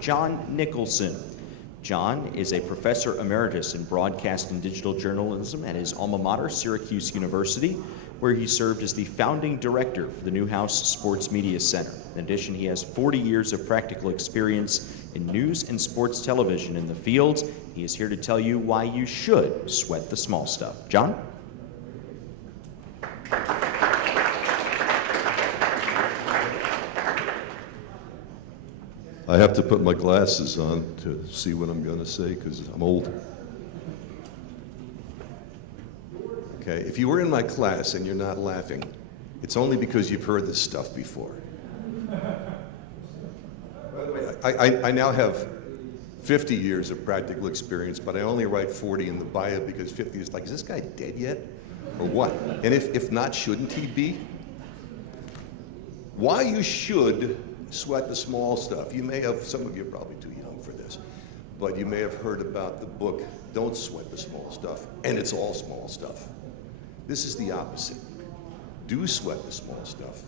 John Nicholson. John is a professor emeritus in broadcast and digital journalism at his alma mater, Syracuse University, where he served as the founding director for the Newhouse Sports Media Center. In addition, he has 40 years of practical experience in news and sports television in the field. He is here to tell you why you should sweat the small stuff. John? I have to put my glasses on to see what I'm going to say because I'm old. Okay, if you were in my class and you're not laughing, it's only because you've heard this stuff before. By the way, I now have 50 years of practical experience, but I only write 40 in the bio because 50 is like, is this guy dead yet? Or what? And if not, shouldn't he be? Why you should sweat the small stuff. You may have, some of you are probably too young for this, but you may have heard about the book, Don't Sweat the Small Stuff, and it's all small stuff. This is the opposite. Do sweat the small stuff.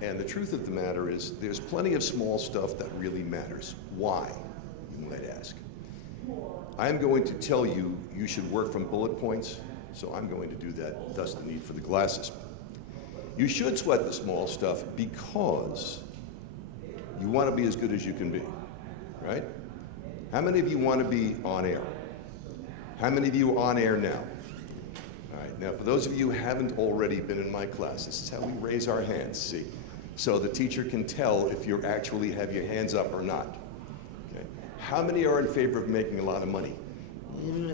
And the truth of the matter is, there's plenty of small stuff that really matters. Why, you might ask? I'm going to tell you, you should work from bullet points, so I'm going to do that, thus the need for the glasses. You should sweat the small stuff because you want to be as good as you can be, right? How many of you want to be on air? How many of you are on air now? All right, now for those of you who haven't already been in my class, this is how we raise our hands, see? So the teacher can tell if you actually have your hands up or not. Okay. How many are in favor of making a lot of money?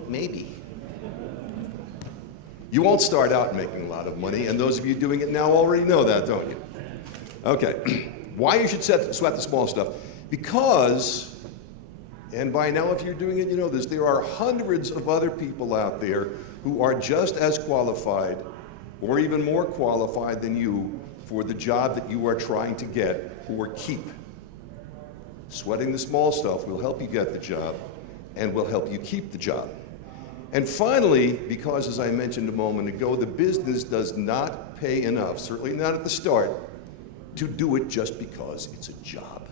Maybe. You won't start out making a lot of money, and those of you doing it now already know that, don't you? Okay. Why you should sweat the small stuff? Because, and by now if you're doing it, you know this, there are hundreds of other people out there who are just as qualified or even more qualified than you for the job that you are trying to get or keep. Sweating the small stuff will help you get the job and will help you keep the job. And finally, because as I mentioned a moment ago, the business does not pay enough, certainly not at the start, to do it just because it's a job.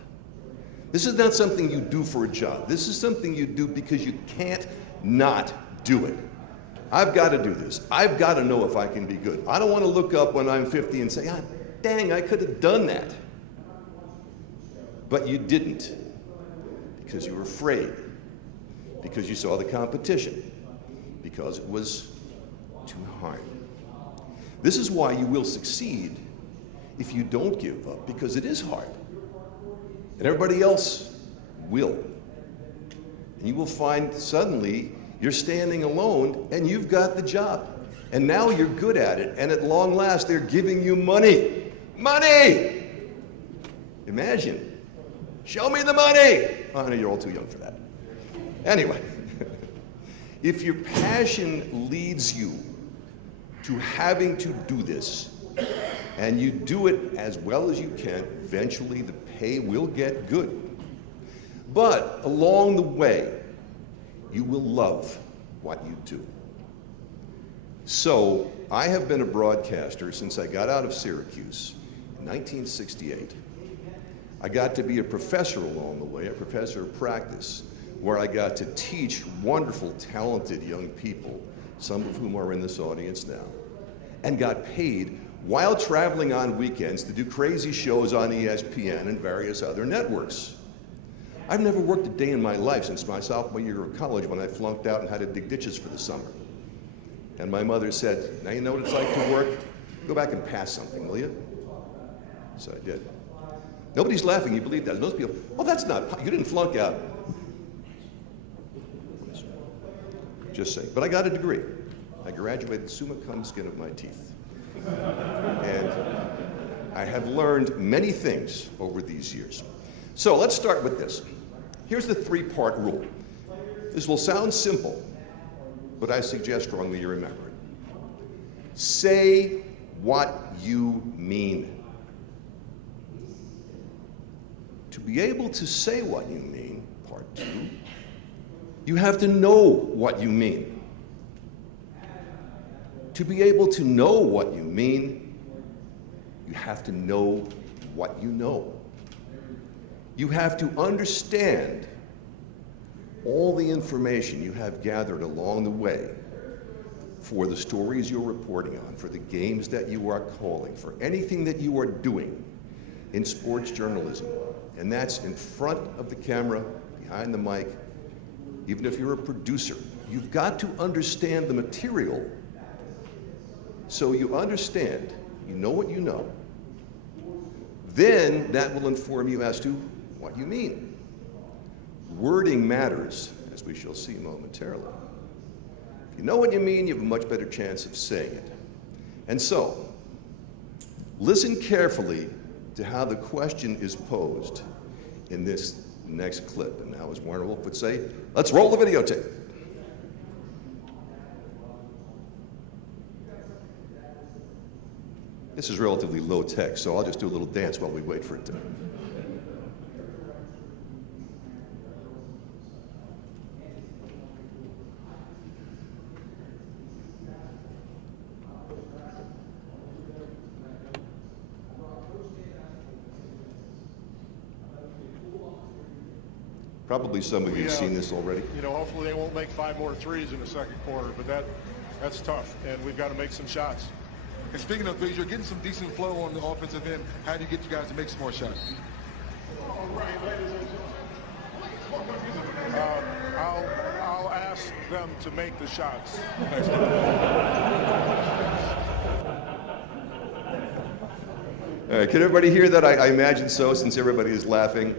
This is not something you do for a job. This is something you do because you can't not do it. I've got to do this. I've got to know if I can be good. I don't want to look up when I'm 50 and say, ah, dang, I could have done that. But you didn't because you were afraid, because you saw the competition, because it was too hard. This is why you will succeed if you don't give up, because it is hard. And everybody else will. And you will find suddenly you're standing alone and you've got the job. And now you're good at it, and at long last they're giving you money. Money! Imagine. Show me the money! Oh, no, you're all too young for that. Anyway, if your passion leads you to having to do this, and you do it as well as you can, eventually the pay will get good. But along the way, you will love what you do. So I have been a broadcaster since I got out of Syracuse in 1968. I got to be a professor along the way, a professor of practice, where I got to teach wonderful, talented young people, some of whom are in this audience now, and got paid while traveling on weekends to do crazy shows on ESPN and various other networks. I've never worked a day in my life since my sophomore year of college when I flunked out and had to dig ditches for the summer. And my mother said, now you know what it's like to work? Go back and pass something, will you? So I did. Nobody's laughing, you believe that. Most people, oh, that's not, you didn't flunk out. Just saying, but I got a degree. I graduated summa cum skin of my teeth. And I have learned many things over these years. So let's start with this. Here's the three-part rule. This will sound simple, but I suggest strongly you remember it. Say what you mean. To be able to say what you mean, part two, you have to know what you mean. To be able to know what you mean, you have to know what you know. You have to understand all the information you have gathered along the way for the stories you're reporting on, for the games that you are calling, for anything that you are doing in sports journalism. And that's in front of the camera, behind the mic, even if you're a producer. You've got to understand the material so you understand, you know what you know. Then that will inform you as to what you mean. Wording matters, as we shall see momentarily. If you know what you mean, you have a much better chance of saying it. And so, listen carefully to how the question is posed in this next clip. And now, as Warner Wolf would say, let's roll the videotape. This is relatively low tech, so I'll just do a little dance while we wait for it to. Probably some of you have seen this already. You know, hopefully they won't make 5 more threes in the second quarter, but that's tough, and we've got to make some shots. And speaking of threes, you're getting some decent flow on the offensive end. How do you get you guys to make some more shots? I'll ask them to make the shots. All right, can everybody hear that? I imagine so, since everybody is laughing.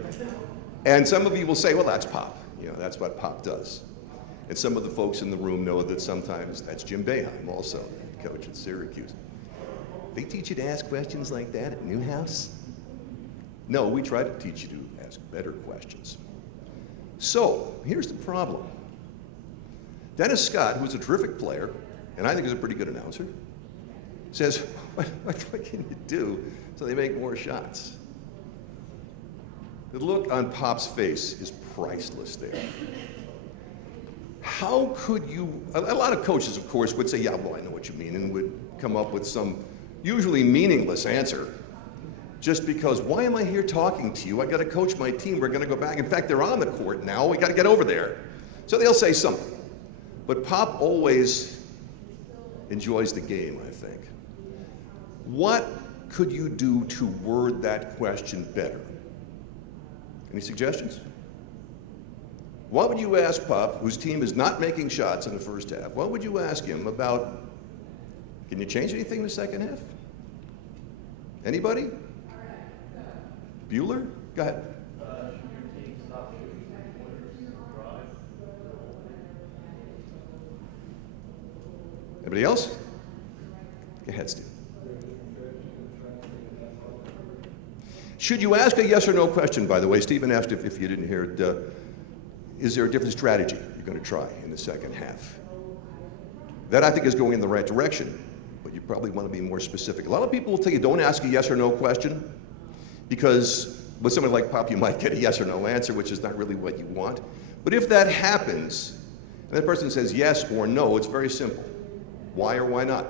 And some of you will say, well, that's Pop. You know, that's what Pop does. And some of the folks in the room know that sometimes that's Jim Boeheim also, coach at Syracuse. They teach you to ask questions like that at Newhouse? No, we try to teach you to ask better questions. So, here's the problem. Dennis Scott, who's a terrific player, and I think is a pretty good announcer, says, what can you do so they make more shots? The look on Pop's face is priceless there. How could you, a lot of coaches, of course, would say, yeah, well, I know what you mean, and would come up with some usually meaningless answer. Just because, why am I here talking to you? I got to coach my team. We're going to go back. In fact, they're on the court now. We got to get over there. So they'll say something. But Pop always enjoys the game, I think. What could you do to word that question better? Any suggestions? What would you ask Pop, whose team is not making shots in the first half? What would you ask him about, can you change anything in the second half? Anybody? Bueller? Go ahead. Anybody else? Go ahead, Steve. Should you ask a yes or no question, by the way? Stephen asked if you didn't hear it. Is there a different strategy you're going to try in the second half? That, I think, is going in the right direction, but you probably want to be more specific. A lot of people will tell you don't ask a yes or no question, because with somebody like Pop, you might get a yes or no answer, which is not really what you want. But if that happens, and that person says yes or no, it's very simple. Why or why not?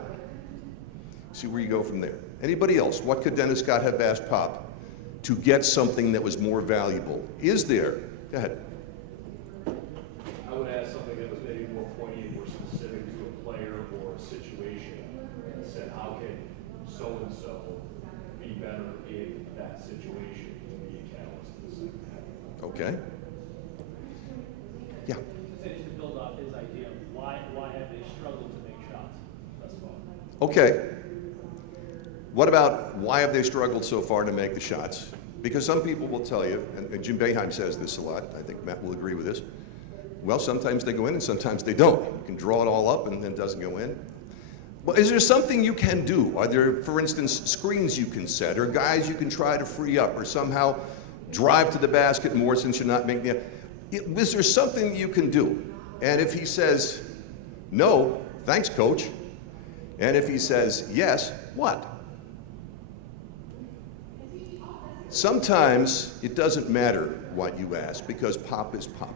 See where you go from there. Anybody else? What could Dennis Scott have asked Pop to get something that was more valuable? Is there? Go ahead. I would ask something that was maybe more poignant or specific to a player or a situation, and said, how can so-and-so be better in that situation and be a catalyst in the second half? Okay. Yeah. Just to build off his idea of why have they struggled to make shots thus far? Okay. What about why have they struggled so far to make the shots? Because some people will tell you, and Jim Boeheim says this a lot, I think Matt will agree with this, well, sometimes they go in and sometimes they don't. You can draw it all up and then it doesn't go in. Well, is there something you can do? Are there, for instance, screens you can set, or guys you can try to free up, or somehow drive to the basket more since you're not making it? Is there something you can do? And if he says, no, thanks, coach. And if he says, yes, what? Sometimes it doesn't matter what you ask, because Pop is Pop.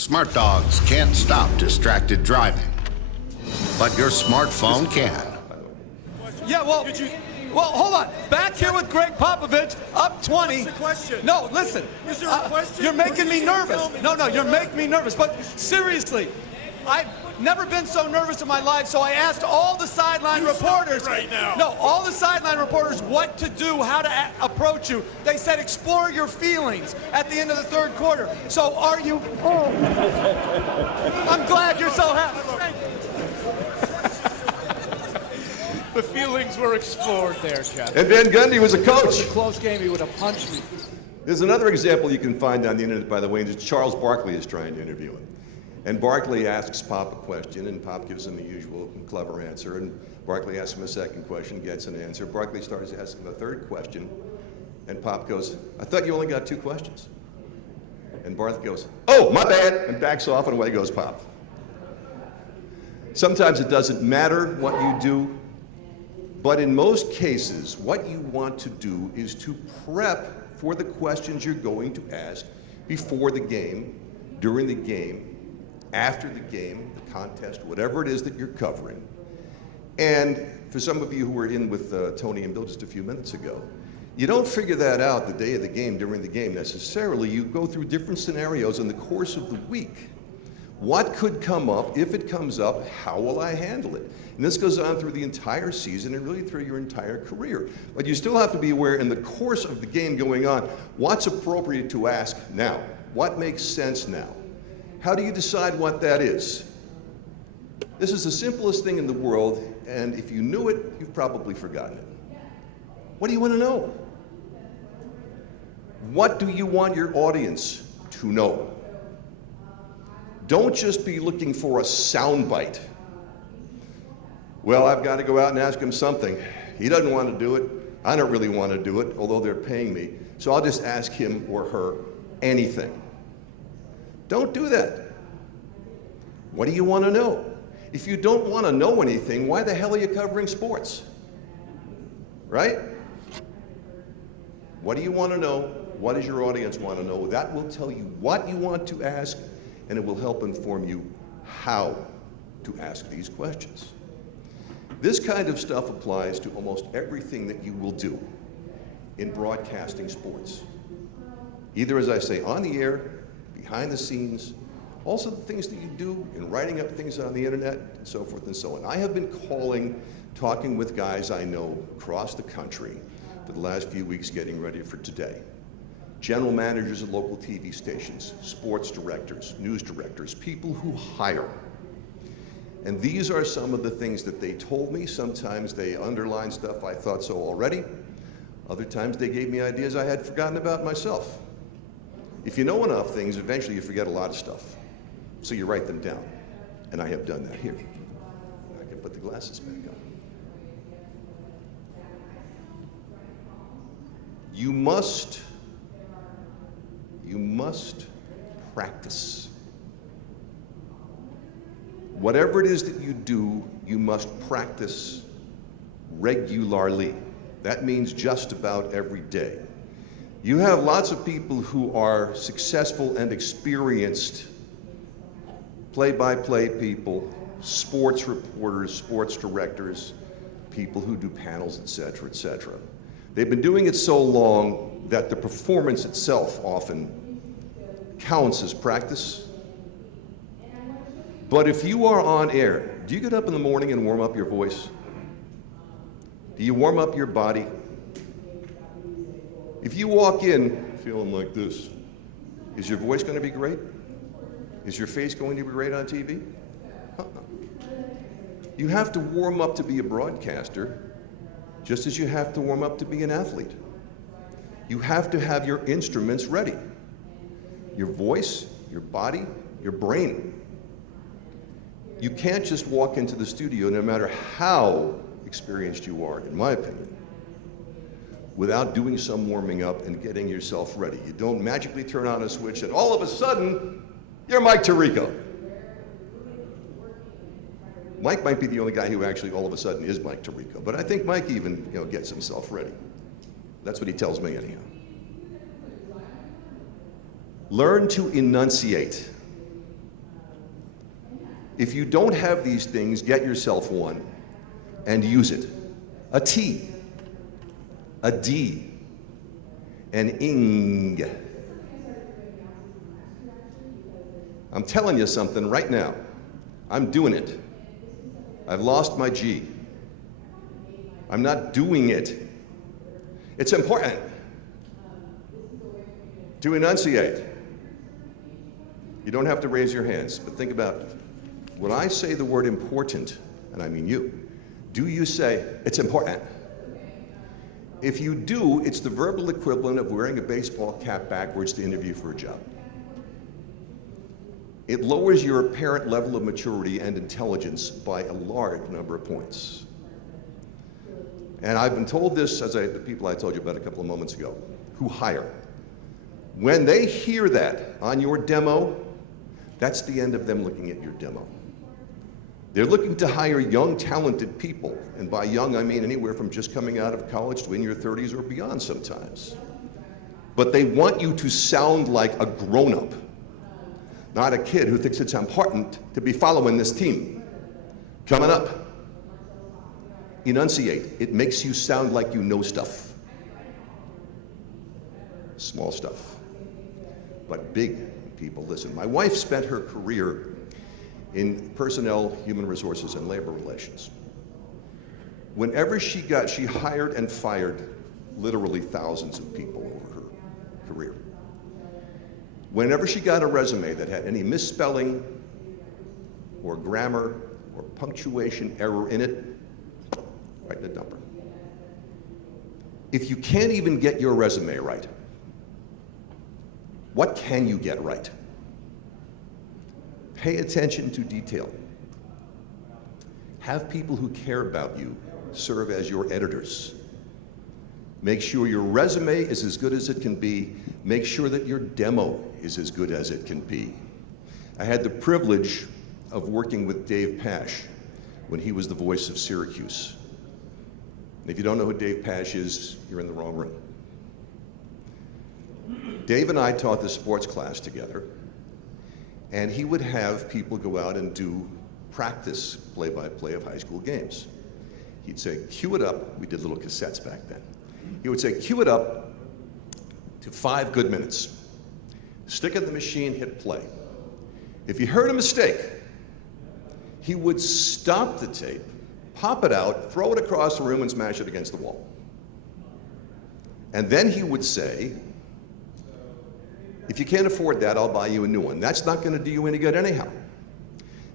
Smart dogs can't stop distracted driving, but your smartphone can. Yeah, well, hold on. Back here with Greg Popovich, up 20. What's the question? No, listen. Is there a question? You're making Or me you just nervous. tell me? No, you're making me nervous. But seriously, I've never been so nervous in my life, so I asked all the sideline reporters. Right now. No, all the sideline reporters what to do, how to approach you. They said explore your feelings at the end of the third quarter. So are you? Oh. I'm glad you're so happy. Thank you. The feelings were explored there, Jeff. And Van Gundy was a coach. Close game, he would have punched me. There's another example you can find on the internet, by the way, and Charles Barkley is trying to interview him. And Barkley asks Pop a question, and Pop gives him the usual clever answer, and Barkley asks him a second question, gets an answer. Barkley starts asking a third question, and Pop goes, I thought you only got 2 questions. And Barkley goes, oh, my bad, and backs off, and away goes Pop. Sometimes it doesn't matter what you do, but in most cases, what you want to do is to prep for the questions you're going to ask before the game, during the game, after the game, the contest, whatever it is that you're covering. And for some of you who were in with Tony and Bill just a few minutes ago, you don't figure that out the day of the game, during the game necessarily. You go through different scenarios in the course of the week. What could come up? If it comes up, how will I handle it? And this goes on through the entire season and really through your entire career. But you still have to be aware in the course of the game going on, what's appropriate to ask now? What makes sense now? How do you decide what that is? This is the simplest thing in the world, and if you knew it, you've probably forgotten it. What do you want to know? What do you want your audience to know? Don't just be looking for a soundbite. Well, I've got to go out and ask him something. He doesn't want to do it. I don't really want to do it, although they're paying me. So I'll just ask him or her anything. Don't do that. What do you want to know? If you don't want to know anything, why the hell are you covering sports? Right? What do you want to know? What does your audience want to know? That will tell you what you want to ask, and it will help inform you how to ask these questions. This kind of stuff applies to almost everything that you will do in broadcasting sports. Either, as I say, on the air, behind the scenes, also the things that you do in writing up things on the internet, and so forth and so on. I have been talking with guys I know across the country for the last few weeks getting ready for today. General managers at local TV stations, sports directors, news directors, people who hire. And these are some of the things that they told me. Sometimes they underlined stuff I thought so already. Other times they gave me ideas I had forgotten about myself. If you know enough things, eventually you forget a lot of stuff. So you write them down. And I have done that here. I can put the glasses back on. You must practice. Whatever it is that you do, you must practice regularly. That means just about every day. You have lots of people who are successful and experienced play-by-play people, sports reporters, sports directors, people who do panels, etc., etc. They've been doing it so long that the performance itself often counts as practice. But if you are on air, do you get up in the morning and warm up your voice? Do you warm up your body? If you walk in feeling like this, is your voice going to be great? Is your face going to be great on TV? You have to warm up to be a broadcaster, just as you have to warm up to be an athlete. You have to have your instruments ready. Your voice, your body, your brain. You can't just walk into the studio, no matter how experienced you are, in my opinion, without doing some warming up and getting yourself ready. You don't magically turn on a switch and all of a sudden, you're Mike Tirico. Mike might be the only guy who actually all of a sudden is Mike Tirico, but I think Mike even gets himself ready. That's what he tells me anyhow. Learn to enunciate. If you don't have these things, get yourself one and use it. A T, a D, an ing. I'm telling you something right now. I'm doing it. I've lost my G. I'm not doing it. It's important to enunciate. You don't have to raise your hands, but think about it. When I say the word important, and I mean you, do you say, it's important? If you do, it's the verbal equivalent of wearing a baseball cap backwards to interview for a job. It lowers your apparent level of maturity and intelligence by a large number of points. And I've been told this, as the people I told you about a couple of moments ago, who hire. When they hear that on your demo, that's the end of them looking at your demo. They're looking to hire young, talented people. And by young, I mean anywhere from just coming out of college to in your 30s or beyond sometimes. But they want you to sound like a grown-up, not a kid who thinks it's important to be following this team. Coming up, enunciate. It makes you sound like you know stuff. Small stuff, but big people listen. My wife spent her career in personnel, human resources, and labor relations. Whenever she hired and fired literally thousands of people over her career. Whenever she got a resume that had any misspelling or grammar or punctuation error in it, right in the dumper. If you can't even get your resume right, what can you get right? Pay attention to detail. Have people who care about you serve as your editors. Make sure your resume is as good as it can be. Make sure that your demo is as good as it can be. I had the privilege of working with Dave Pasch when he was the voice of Syracuse. And if you don't know who Dave Pasch is, you're in the wrong room. Dave and I taught the sports class together, and he would have people go out and do practice play-by-play of high school games. He'd say, cue it up. We did little cassettes back then. He would say, cue it up to 5 good minutes. Stick it in the machine, hit play. If he heard a mistake, he would stop the tape, pop it out, throw it across the room, and smash it against the wall. And then he would say, if you can't afford that, I'll buy you a new one. That's not going to do you any good anyhow.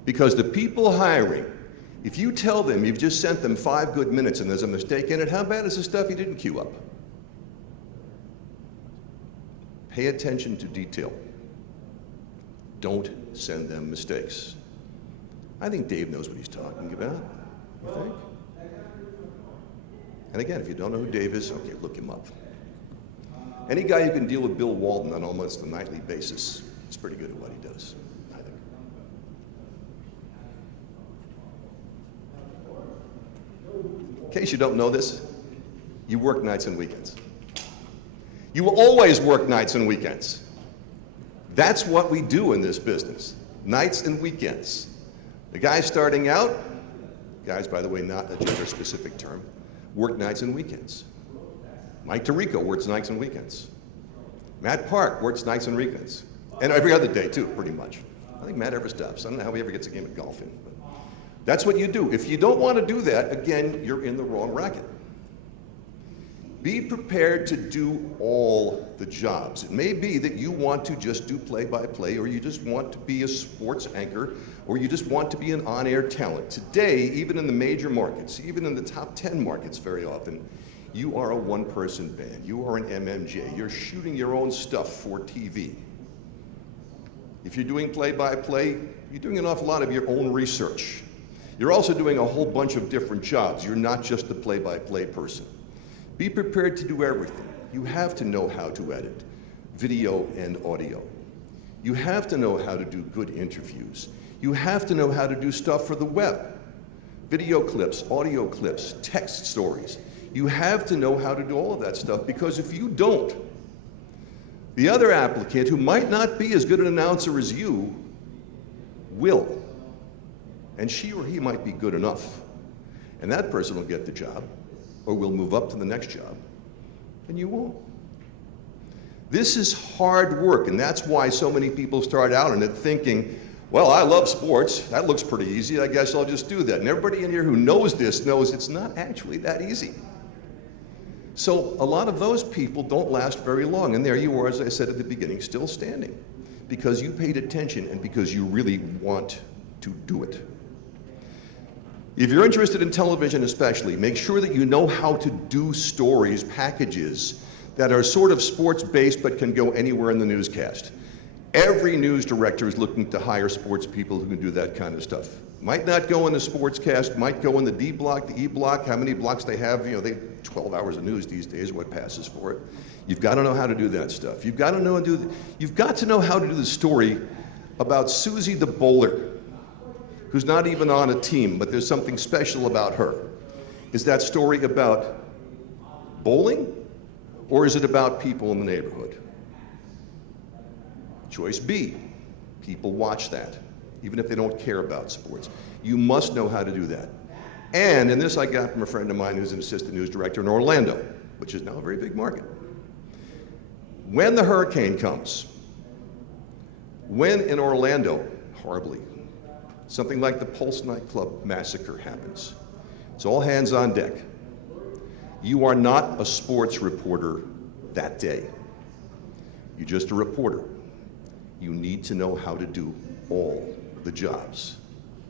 Because the people hiring, if you tell them you've just sent them 5 good minutes and there's a mistake in it, how bad is the stuff you didn't queue up? Pay attention to detail. Don't send them mistakes. I think Dave knows what he's talking about. You think? And again, if you don't know who Dave is, okay, look him up. Any guy who can deal with Bill Walton on almost a nightly basis is pretty good at what he does, I think. In case you don't know this, you work nights and weekends. You will always work nights and weekends. That's what we do in this business, nights and weekends. The guys starting out, guys, by the way, not a gender-specific term, work nights and weekends. Mike Tirico works nights and weekends. Matt Park works nights and weekends. And every other day, too, pretty much. I think Matt ever stops. I don't know how he ever gets a game of golf in. But that's what you do. If you don't want to do that, again, you're in the wrong racket. Be prepared to do all the jobs. It may be that you want to just do play-by-play, or you just want to be a sports anchor, or you just want to be an on-air talent. Today, even in the major markets, even in the top 10 markets very often, you are a one-person band. You are an MMJ. You're shooting your own stuff for TV. If you're doing play-by-play, you're doing an awful lot of your own research. You're also doing a whole bunch of different jobs. You're not just the play-by-play person. Be prepared to do everything. You have to know how to edit video and audio. You have to know how to do good interviews. You have to know how to do stuff for the web. Video clips, audio clips, text stories. You have to know how to do all of that stuff, because if you don't, the other applicant, who might not be as good an announcer as you, will. And she or he might be good enough. And that person will get the job, or will move up to the next job, and you won't. This is hard work, and that's why so many people start out in it thinking, well, I love sports, that looks pretty easy, I guess I'll just do that. And everybody in here who knows this knows it's not actually that easy. So a lot of those people don't last very long, and there you are, as I said at the beginning, still standing, because you paid attention and because you really want to do it. If you're interested in television especially, make sure that you know how to do stories, packages, that are sort of sports-based but can go anywhere in the newscast. Every news director is looking to hire sports people who can do that kind of stuff. Might not go in the sportscast, might go in the D block, the E block, how many blocks they have, they have 12 hours of news these days, what passes for it. You've got to know how to do that stuff. You've got to know how to do the story about Susie the bowler, who's not even on a team, but there's something special about her. Is that story about bowling? Or is it about people in the neighborhood? Choice B, people watch that, even if they don't care about sports. You must know how to do that. And this I got from a friend of mine who's an assistant news director in Orlando, which is now a very big market. When the hurricane comes, when in Orlando, horribly, something like the Pulse nightclub massacre happens, it's all hands on deck. You are not a sports reporter that day. You're just a reporter. You need to know how to do all the jobs.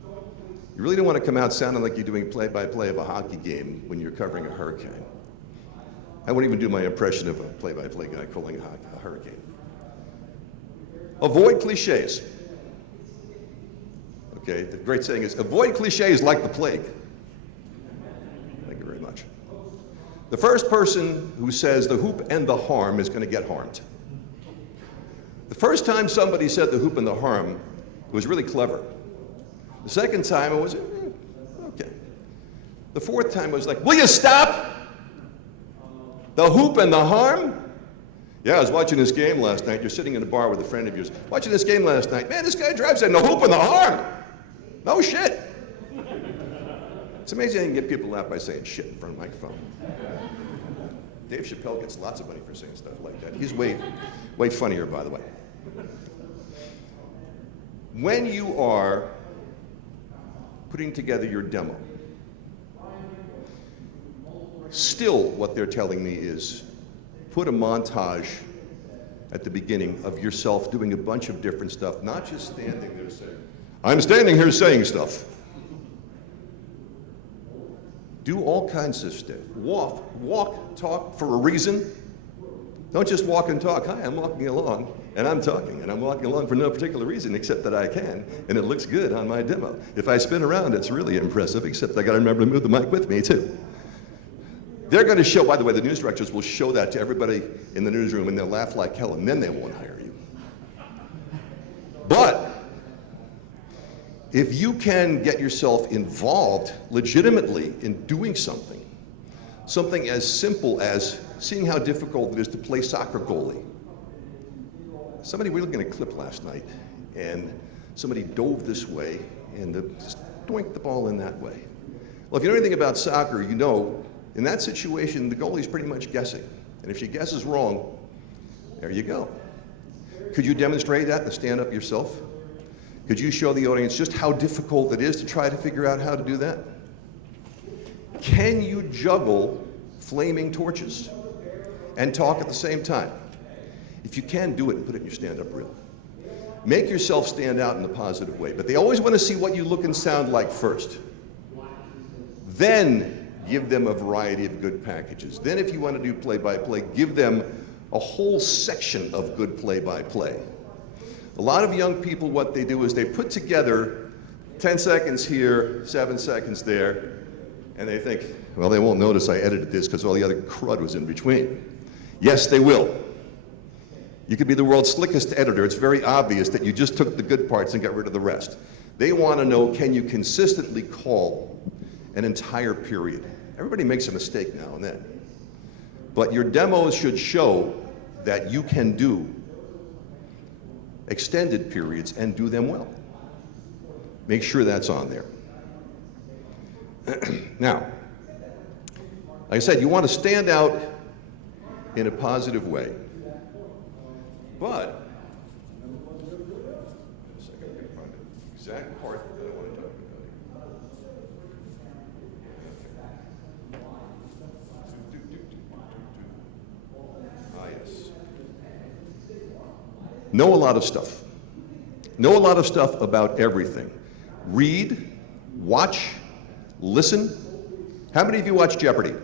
You really don't want to come out sounding like you're doing play-by-play of a hockey game when you're covering a hurricane. I won't even do my impression of a play-by-play guy calling a hurricane. Avoid cliches. Okay, the great saying is, avoid cliches like the plague. Thank you very much. The first person who says the hoop and the harm is going to get harmed. The first time somebody said the hoop and the harm, it was really clever. The second time it was, okay. The fourth time it was like, will you stop? The hoop and the harm? Yeah, I was watching this game last night. You're sitting in a bar with a friend of yours. Watching this game last night. Man, this guy drives in the hoop and the harm. No shit. It's amazing I can get people to laugh by saying shit in front of a microphone. Dave Chappelle gets lots of money for saying stuff like that. He's way funnier, by the way. When you are putting together your demo, still what they're telling me is put a montage at the beginning of yourself doing a bunch of different stuff, not just standing there saying, I'm standing here saying stuff. Do all kinds of stuff. Walk, talk for a reason. Don't just walk and talk. Hi, I'm walking along, and I'm talking, and I'm walking along for no particular reason except that I can, and it looks good on my demo. If I spin around, it's really impressive, except I gotta remember to move the mic with me, too. They're gonna show, by the way, the news directors will show that to everybody in the newsroom, and they'll laugh like hell, and then they won't hire you. But if you can get yourself involved legitimately in doing something as simple as seeing how difficult it is to play soccer goalie. We were looking at a clip last night, and somebody dove this way and just doinked the ball in that way. Well, if you know anything about soccer, you know in that situation the goalie's pretty much guessing, and if she guesses wrong, there you go. Could you demonstrate that and stand up yourself? Could you show the audience just how difficult it is to try to figure out how to do that? Can you juggle flaming torches and talk at the same time? If you can, do it and put it in your stand-up reel. Make yourself stand out in a positive way, but they always want to see what you look and sound like first. Then give them a variety of good packages. Then if you want to do play-by-play, give them a whole section of good play-by-play. A lot of young people, what they do is they put together 10 seconds here, 7 seconds there, and they think, well, they won't notice I edited this because all the other crud was in between. Yes, they will. You could be the world's slickest editor. It's very obvious that you just took the good parts and got rid of the rest. They want to know, can you consistently call an entire period? Everybody makes a mistake now and then. But your demos should show that you can do extended periods and do them well. Make sure that's on there. Now, like I said, you want to stand out in a positive way. But, a second, I can find the exact part that I want to talk about. Ah, yes. Know a lot of stuff. Know a lot of stuff about everything. Read, watch, listen. How many of you watch Jeopardy?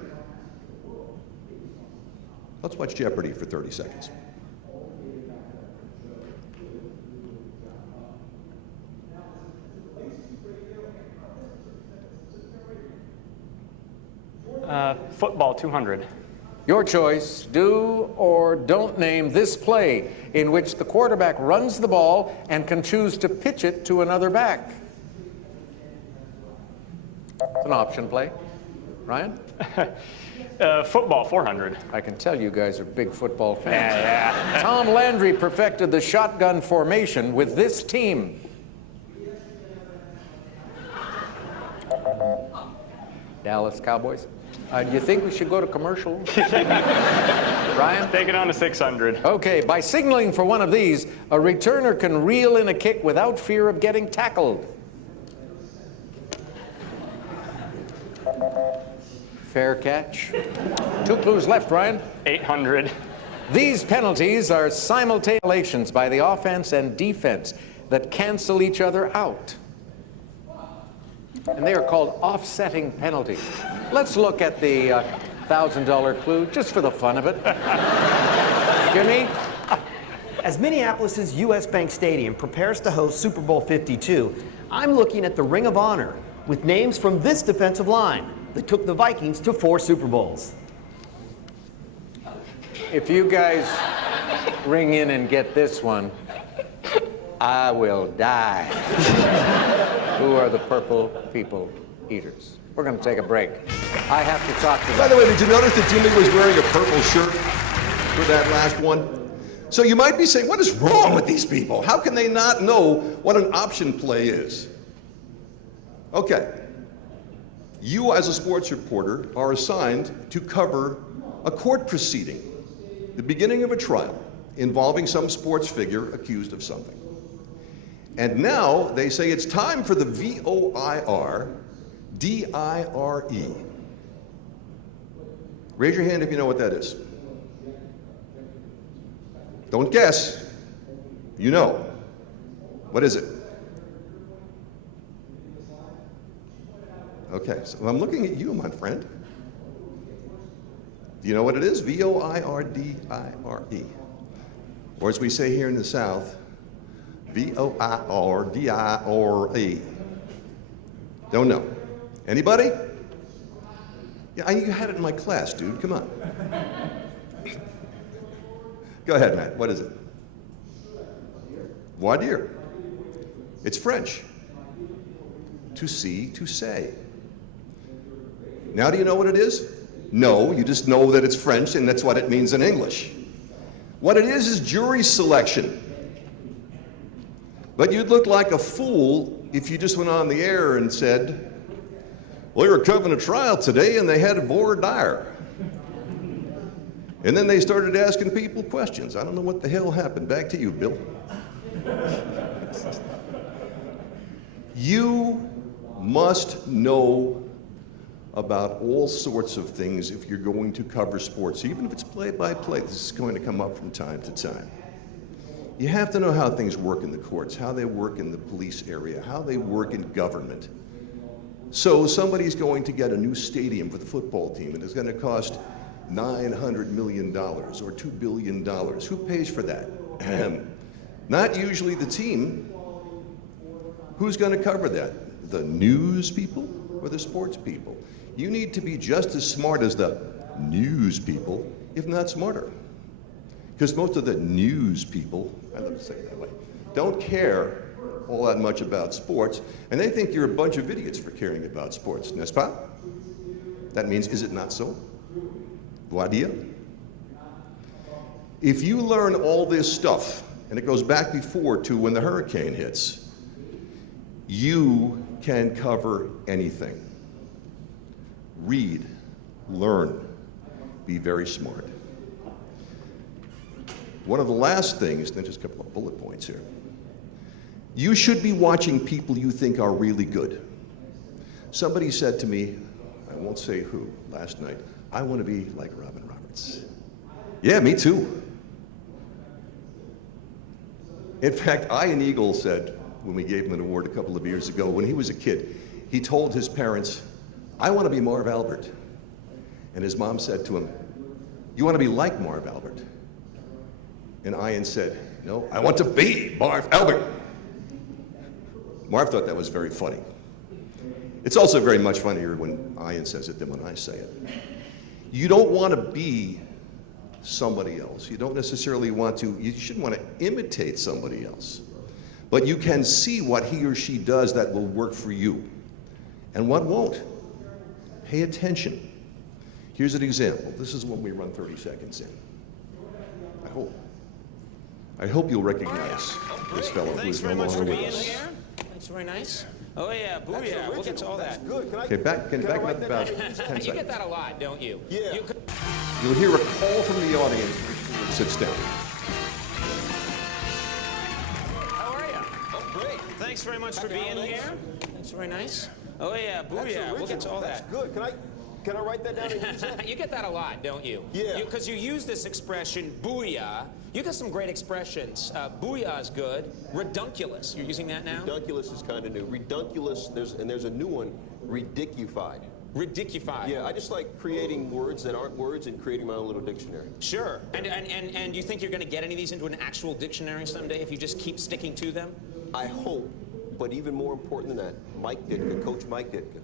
Let's watch Jeopardy for 30 seconds. Football 200. Your choice, do or don't name this play in which the quarterback runs the ball and can choose to pitch it to another back. It's an option play. Ryan? Football 400. I can tell you guys are big football fans. Yeah. Tom Landry perfected the shotgun formation with this team. Dallas Cowboys. Do you think we should go to commercial? Ryan? Take it on to 600. Okay, by signaling for one of these, a returner can reel in a kick without fear of getting tackled. Fair catch. 2 clues left, Ryan. 800. These penalties are simultaneous by the offense and defense that cancel each other out. And they are called offsetting penalties. Let's look at the $1,000 clue just for the fun of it. Jimmy? As Minneapolis' U.S. Bank Stadium prepares to host Super Bowl 52, I'm looking at the Ring of Honor with names from this defensive line that took the Vikings to 4 Super Bowls. If you guys ring in and get this one, I will die. Who are the purple people eaters? We're going to take a break. I have to talk to them. By the way, did you notice that Jimmy was wearing a purple shirt for that last one? So you might be saying, what is wrong with these people? How can they not know what an option play is? Okay. You, as a sports reporter, are assigned to cover a court proceeding, the beginning of a trial involving some sports figure accused of something. And now they say it's time for the V-O-I-R-D-I-R-E. Raise your hand if you know what that is. Don't guess. You know. What is it? Okay, so I'm looking at you, my friend. Do you know what it is? V-O-I-R-D-I-R-E. Or as we say here in the South, V-O-I-R-D-I-R-E. Don't know. Anybody? Yeah, you had it in my class, dude. Come on. Go ahead, Matt. What is it? Voir dire. It's French. To see, to say. Now do you know what it is? No, you just know that it's French and that's what it means in English. What it is jury selection. But you'd look like a fool if you just went on the air and said, well, you're covering a trial today and they had a voir dire. And then they started asking people questions. I don't know what the hell happened. Back to you, Bill. You must know about all sorts of things if you're going to cover sports, even if it's play-by-play. This is going to come up from time to time. You have to know how things work in the courts, how they work in the police area, how they work in government. So somebody's going to get a new stadium for the football team, and it's going to cost $900 million or $2 billion. Who pays for that? Not usually the team. Who's going to cover that? The news people or the sports people? You need to be just as smart as the news people, if not smarter. Because most of the news people, I love to say it that way, don't care all that much about sports, and they think you're a bunch of idiots for caring about sports, n'est-ce pas? That means, is it not so? Voir dire? If you learn all this stuff, and it goes back before to when the hurricane hits, you can cover anything. read, learn, be very smart. One of the last things, then just a couple of bullet points here. You should be watching people you think are really good. Somebody said to me, I won't say who, last night, I want to be like Robin Roberts. Yeah, me too. In fact, Ian Eagle said, when we gave him an award a couple of years ago, when he was a kid, he told his parents, I want to be Marv Albert. And his mom said to him, you want to be like Marv Albert? And Ian said, no, I want to be Marv Albert. Marv thought that was very funny. It's also very much funnier when Ian says it than when I say it. You don't want to be somebody else. You don't necessarily want to, you shouldn't want to imitate somebody else. But you can see what he or she does that will work for you and what won't. Pay attention. Here's an example. This is when we run 30 seconds in. I hope you'll recognize this fellow who is no longer with us. That's very nice. Oh yeah, booyah, we'll get to all that. Okay, back up about 10 seconds. You get that a lot, don't you? Yeah. You'll hear a call from the audience which sits down. How are you? Oh, great. Thanks very much for being here. That's very nice. Oh yeah, booyah, we'll get to all that. Good. Can I write that down and use it? You get that a lot, don't you? Yeah. Because you use this expression, booyah. You got some great expressions. Booyah is good. Redunculous. You're using that now? Redunculous is kind of new. Redunculous, there's a new one, ridiculified. Ridiculified. Yeah, I just like creating words that aren't words and creating my own little dictionary. Sure. And you think you're going to get any of these into an actual dictionary someday if you just keep sticking to them? I hope, but even more important than that, Mike Ditka, Coach Mike Ditka,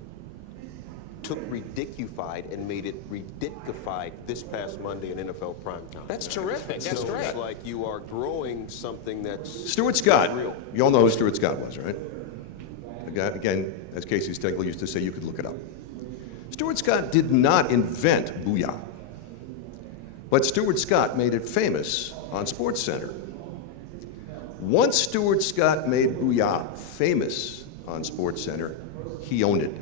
took ridiculified and made it ridiculified this past Monday in NFL primetime. That's terrific. That's great. It's like you are growing something that's Stuart Scott. real. You all know who Stuart Scott was, right? Again, as Casey Stengel used to say, you could look it up. Stuart Scott did not invent booyah, but Stuart Scott made it famous on SportsCenter. Once Stuart Scott made booyah famous on SportsCenter, he owned it.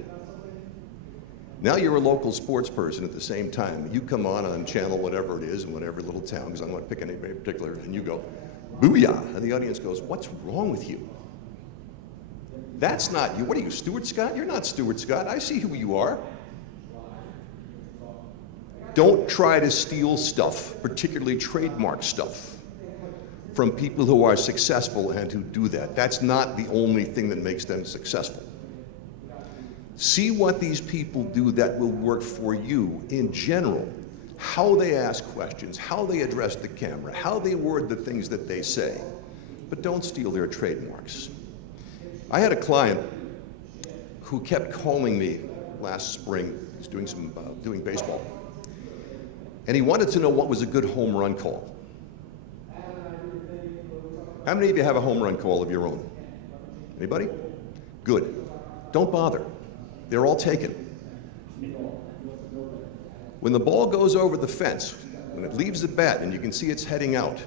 Now you're a local sports person at the same time. You come on channel whatever it is in whatever little town, because I'm not picking anybody in particular, and you go, booyah, and the audience goes, what's wrong with you? That's not you. What are you, Stuart Scott? You're not Stuart Scott. I see who you are. Don't try to steal stuff, particularly trademark stuff, from people who are successful and who do that. That's not the only thing that makes them successful. See what these people do that will work for you in general. How they ask questions, how they address the camera, how they word the things that they say. But don't steal their trademarks. I had a client who kept calling me last spring. He's doing baseball. And he wanted to know what was a good home run call. How many of you have a home run call of your own? Anybody? Good. Don't bother. They're all taken. When the ball goes over the fence, when it leaves the bat and you can see it's heading out,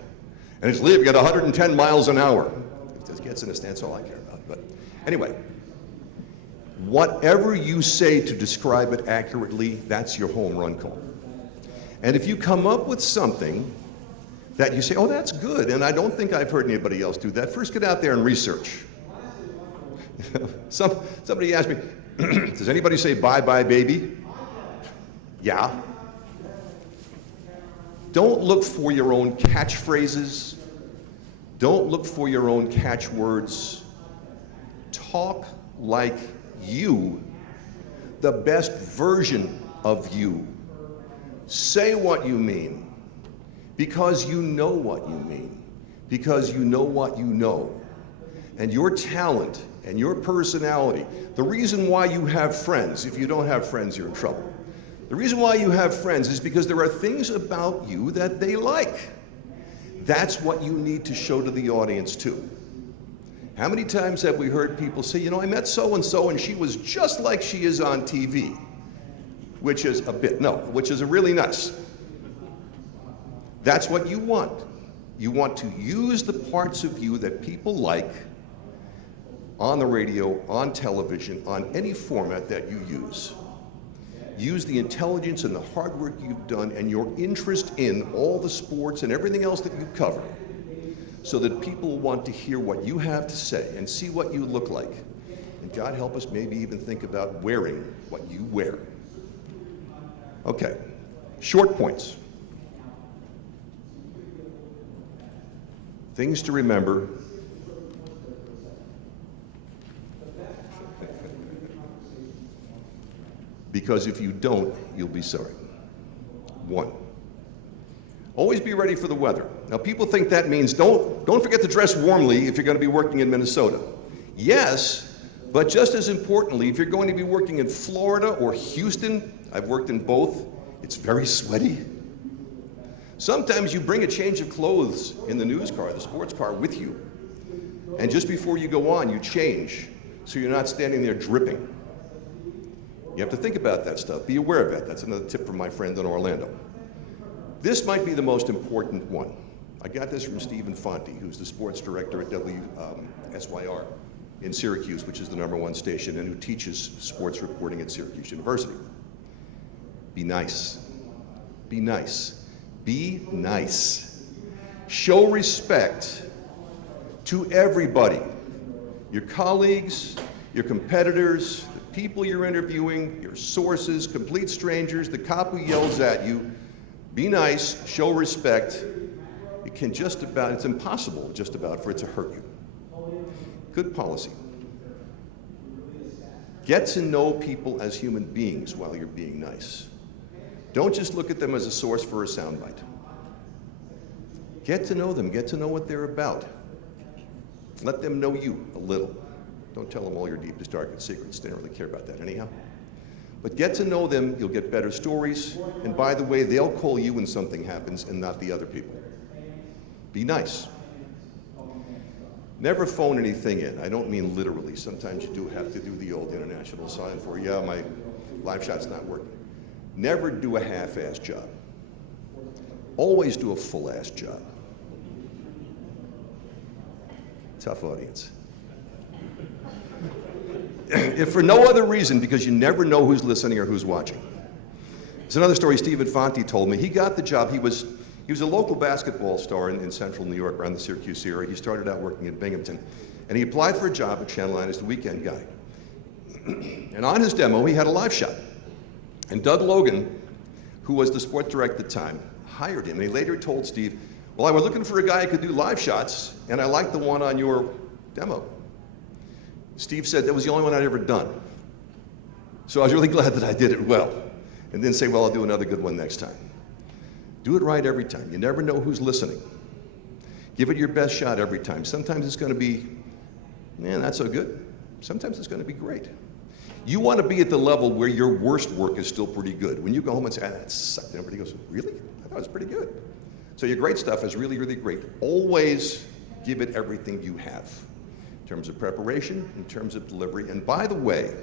and it's leaving at 110 miles an hour, it just gets in a stance, all I care about. But anyway, whatever you say to describe it accurately, that's your home run call. And if you come up with something that you say, oh, that's good, and I don't think I've heard anybody else do that, first get out there and research. Somebody asked me, does anybody say bye-bye, baby? Yeah. Don't look for your own catchphrases. Don't look for your own catchwords. Talk like you, the best version of you. Say what you mean, because you know what you mean, because you know what you know. And your talent and your personality, the reason why you have friends, if you don't have friends, you're in trouble. The reason why you have friends is because there are things about you that they like. That's what you need to show to the audience too. How many times have we heard people say, you know, I met so-and-so and she was just like she is on TV, which is a really nice. That's what you want. You want to use the parts of you that people like on the radio, on television, on any format that you use. use the intelligence and the hard work you've done and your interest in all the sports and everything else that you cover so that people want to hear what you have to say and see what you look like. And God help us maybe even think about wearing what you wear. Okay, short points. Things to remember. Because if you don't, you'll be sorry. 1, always be ready for the weather. Now, people think that means don't forget to dress warmly if you're going to be working in Minnesota. Yes, but just as importantly, if you're going to be working in Florida or Houston, I've worked in both, it's very sweaty. Sometimes you bring a change of clothes in the news car, the sports car, with you. And just before you go on, you change so you're not standing there dripping. You have to think about that stuff. Be aware of that. That's another tip from my friend in Orlando. This might be the most important one. I got this from Stephen Fonte, who's the sports director at WSYR in Syracuse, which is the #1 station, and who teaches sports reporting at Syracuse University. Be nice. Be nice. Be nice. Show respect to everybody. Your colleagues, your competitors, people you're interviewing, your sources, complete strangers, the cop who yells at you. Be nice, show respect. It can just about, it's impossible just about for it to hurt you. Good policy. Get to know people as human beings while you're being nice. Don't just look at them as a source for a soundbite. Get to know them, get to know what they're about. Let them know you a little. Don't tell them all your deepest, darkest secrets. They don't really care about that anyhow. But get to know them, you'll get better stories. And by the way, they'll call you when something happens and not the other people. Be nice. Never phone anything in. I don't mean literally. Sometimes you do have to do the old international sign for, yeah, my live shot's not working. Never do a half-ass job. Always do a full-ass job. Tough audience. If for no other reason, because you never know who's listening or who's watching. There's another story Stephen Fonte told me. He got the job. He was a local basketball star in central New York, around the Syracuse area. He started out working in Binghamton. And he applied for a job at Channel 9 as the weekend guy. And on his demo, he had a live shot. And Doug Logan, who was the sports director at the time, hired him. And he later told Steve, well, I was looking for a guy who could do live shots, and I liked the one on your demo. Steve said that was the only one I'd ever done. So I was really glad that I did it well. And then say, well, I'll do another good one next time. Do it right every time. You never know who's listening. Give it your best shot every time. Sometimes it's going to be, not so good. Sometimes it's going to be great. You want to be at the level where your worst work is still pretty good. When you go home and say, that sucked, and everybody goes, really? I thought it was pretty good. So your great stuff is really, really great. Always give it everything you have. In terms of preparation, in terms of delivery. And by the way,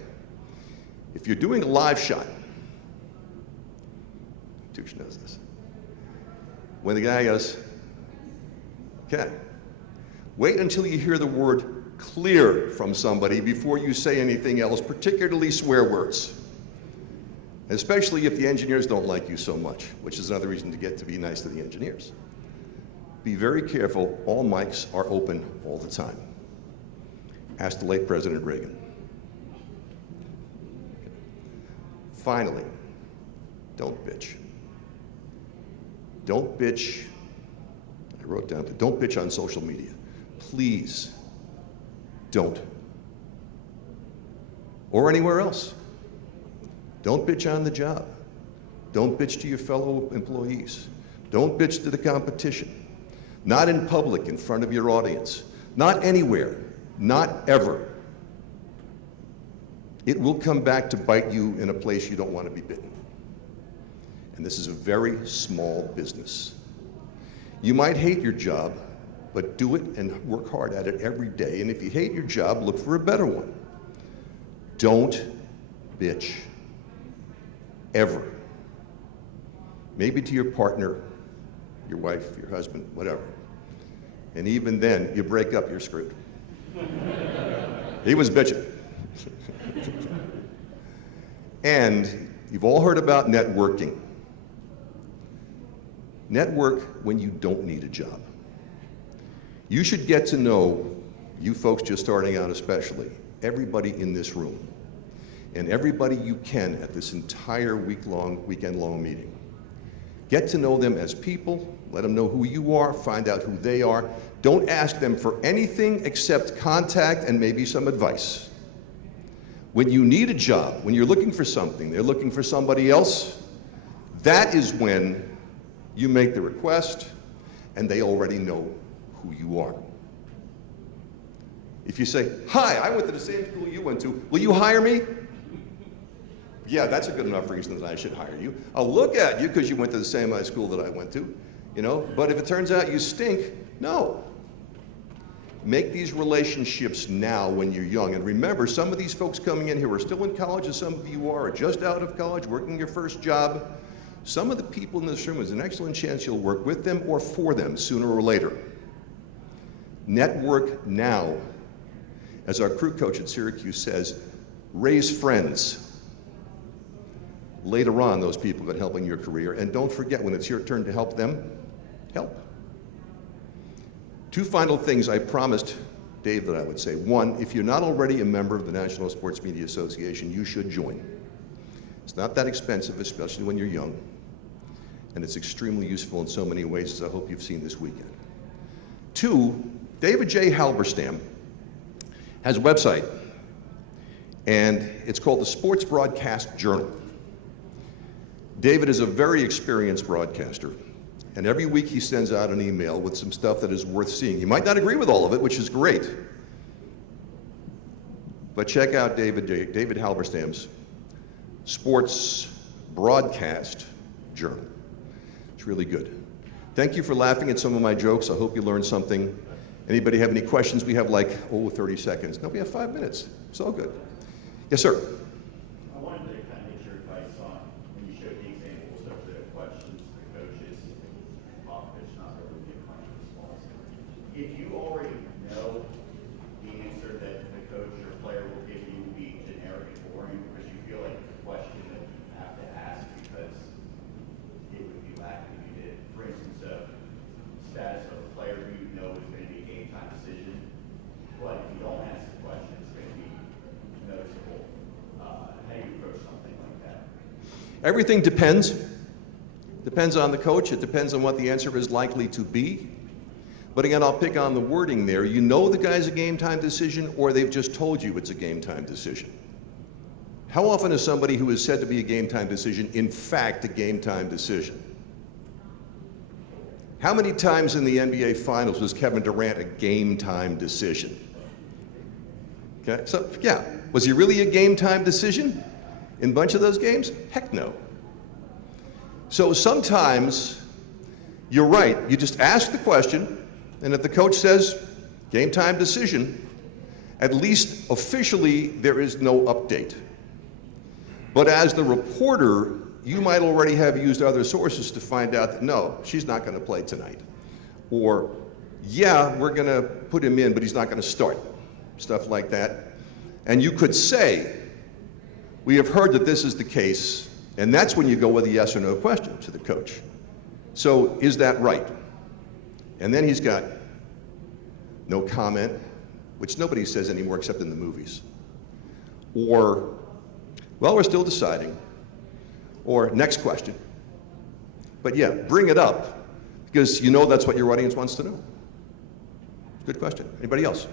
if you're doing a live shot, Touche knows this. When the guy goes, okay, wait until you hear the word clear from somebody before you say anything else, particularly swear words. Especially if the engineers don't like you so much, which is another reason to get to be nice to the engineers. Be very careful, all mics are open all the time. Ask the late President Reagan. Finally, don't bitch. Don't bitch, I wrote down, don't bitch on social media. Please don't. Or anywhere else. Don't bitch on the job. Don't bitch to your fellow employees. Don't bitch to the competition. Not in public, in front of your audience. Not anywhere. Not ever. It will come back to bite you in a place you don't want to be bitten. And this is a very small business. You might hate your job, but do it and work hard at it every day. And if you hate your job, look for a better one. Don't bitch. Ever. Maybe to your partner, your wife, your husband, whatever. And even then, you break up, you're screwed. He was bitching. And You've all heard about networking. Network when you don't need a job. You should get to know, you folks just starting out especially, everybody in this room, and everybody you can at this entire weekend-long meeting. Get to know them as people, let them know who you are, find out who they are. Don't ask them for anything except contact and maybe some advice. When you need a job, when you're looking for something, they're looking for somebody else, that is when you make the request and they already know who you are. If you say, hi, I went to the same school you went to, will you hire me? Yeah, that's a good enough reason that I should hire you. I'll look at you because you went to the same high school that I went to, you know, but if it turns out you stink, no. Make these relationships now when you're young. And remember, some of these folks coming in here are still in college, as some of you are just out of college, working your first job. Some of the people in this room, there's an excellent chance you'll work with them or for them sooner or later. Network now. As our crew coach at Syracuse says, raise friends. Later on, those people can help in your career. And don't forget, when it's your turn to help them, help. Two final things I promised Dave that I would say. One, if you're not already a member of the National Sports Media Association, you should join. It's not that expensive, especially when you're young. And it's extremely useful in so many ways, as I hope you've seen this weekend. Two, David J. Halberstam has a website, and it's called the Sports Broadcast Journal. David is a very experienced broadcaster, and every week he sends out an email with some stuff that is worth seeing. You might not agree with all of it, which is great, but check out David Halberstam's Sports Broadcast Journal. It's really good. Thank you for laughing at some of my jokes. I hope you learned something. Anybody have any questions? We have like, 30 seconds. No, we have 5 minutes. It's all good. Yes, sir. I wanted to kind of get your advice on, when you showed the examples of the questions to the coaches, Popovich not really get much response. If you already know the answer that the coach or player will give you, be generic and boring, because you feel like the question that you have to ask because it would be lacking if you did. For instance, status of a player who you know is going to be a game time decision, but if you don't ask the question, it's going to be noticeable. How do you approach something like that? Everything depends. Depends on the coach. It depends on what the answer is likely to be. But again, I'll pick on the wording there. You know the guy's a game time decision, or they've just told you it's a game time decision. How often is somebody who is said to be a game time decision in fact a game time decision? How many times in the NBA Finals was Kevin Durant a game time decision? Okay, so yeah, was he really a game time decision in a bunch of those games? Heck no. So sometimes you're right, you just ask the question, and if the coach says game time decision, at least officially there is no update. But as the reporter, you might already have used other sources to find out that no, she's not going to play tonight. Or, yeah, we're going to put him in, but he's not going to start. Stuff like that. And you could say, we have heard that this is the case, and that's when you go with a yes or no question to the coach. So, is that right? And then he's got no comment, which nobody says anymore except in the movies. Or, well, we're still deciding. Or next question. But yeah, bring it up because you know that's what your audience wants to know. Good question. Anybody else?